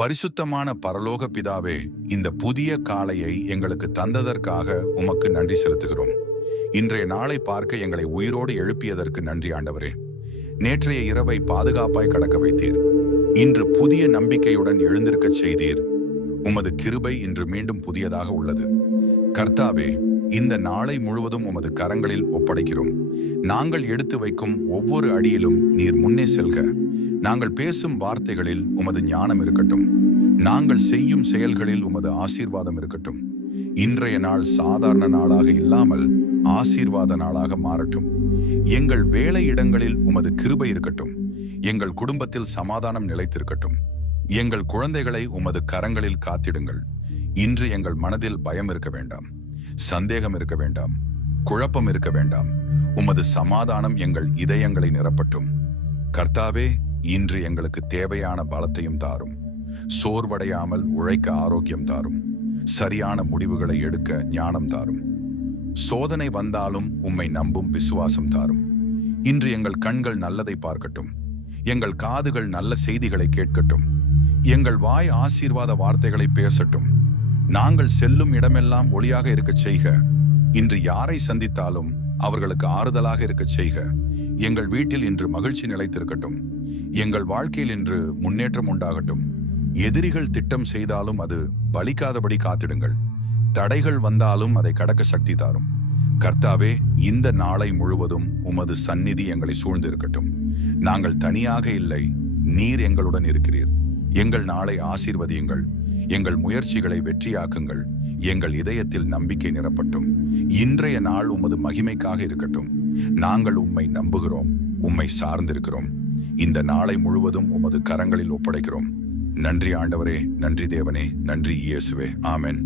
பரிசுத்தமான பரலோக பிதாவே, இந்த புதிய காலையை எங்களுக்கு தந்ததற்காக உமக்கு நன்றி செலுத்துகிறோம். இன்றைய நாளை பார்க்க எங்களை உயிரோடு எழுப்பியதற்கு நன்றி ஆண்டவரே. நேற்றைய இரவை பாதுகாப்பாய் கடக்க வைத்தீர். இன்று புதிய நம்பிக்கையுடன் எழுந்திருக்கச் செய்தீர். உமது கிருபை இன்று மீண்டும் புதியதாக உள்ளது. கர்த்தாவே, இந்த நாளை முழுவதும் உமது கரங்களில் ஒப்படைக்கிறோம். நாங்கள் எடுத்து வைக்கும் ஒவ்வொரு அடியிலும் நீர் முன்னே செல்க. நாங்கள் பேசும் வார்த்தைகளில் உமது ஞானம் இருக்கட்டும். நாங்கள் செய்யும் செயல்களில் உமது ஆசீர்வாதம் இருக்கட்டும். இன்றைய நாள் சாதாரண நாளாக இல்லாமல் ஆசீர்வாத நாளாக மாறட்டும். எங்கள் வேலை இடங்களில் உமது கிருபை இருக்கட்டும். எங்கள் குடும்பத்தில் சமாதானம் நிலைத்திருக்கட்டும். எங்கள் குழந்தைகளை உமது கரங்களில் காத்திடுங்கள். இன்று எங்கள் மனதில் பயம் இருக்க வேண்டாம், சந்தேகம் இருக்க வேண்டாம், குழப்பம் இருக்க வேண்டாம். உமது சமாதானம் எங்கள் இதயங்களை நிரப்பட்டும். கர்த்தாவே, இன்று எங்களுக்கு தேவையான பலத்தையும் தாரும். சோர்வடையாமல் உழைக்க ஆரோக்கியம் தாரும். சரியான முடிவுகளை எடுக்க ஞானம் தாரும். சோதனை வந்தாலும் உம்மை நம்பும் விசுவாசம் தாரும். இன்று எங்கள் கண்கள் நல்லதை பார்க்கட்டும். எங்கள் காதுகள் நல்ல செய்திகளை கேட்கட்டும். எங்கள் வாய் ஆசீர்வாத வார்த்தைகளை பேசட்டும். நாங்கள் செல்லும் இடமெல்லாம் ஒளியாக இருக்கச் செய்க. இன்று யாரை சந்தித்தாலும் அவர்களுக்கு ஆறுதலாக இருக்கச் செய்க. எங்கள் வீட்டில் இன்று மகிழ்ச்சி நிலைத்திருக்கட்டும். எங்கள் வாழ்க்கையில் இன்று முன்னேற்றம் உண்டாகட்டும். எதிரிகள் திட்டம் செய்தாலும் அது பலிக்காதபடி காத்திடுங்கள். தடைகள் வந்தாலும் அதை கடக்க சக்தி தாரும். கர்த்தாவே, இந்த நாளை முழுவதும் உமது சந்நிதி எங்களை சூழ்ந்திருக்கட்டும். நாங்கள் தனியாக இல்லை, நீர் எங்களுடன் இருக்கிறீர். எங்கள் நாளை ஆசீர்வதியுங்கள். எங்கள் முயற்சிகளை வெற்றியாக்குங்கள். எங்கள் இதயத்தில் நம்பிக்கை நிரப்பட்டும். இன்றைய நாள் உமது மகிமைக்காக இருக்கட்டும். நாங்கள் உம்மை நம்புகிறோம், உம்மை சார்ந்திருக்கிறோம். இந்த நாளை முழுவதும் உமது கரங்களில் ஒப்படைக்கிறோம். நன்றி ஆண்டவரே, நன்றி தேவனே, நன்றி இயேசுவே. ஆமென்.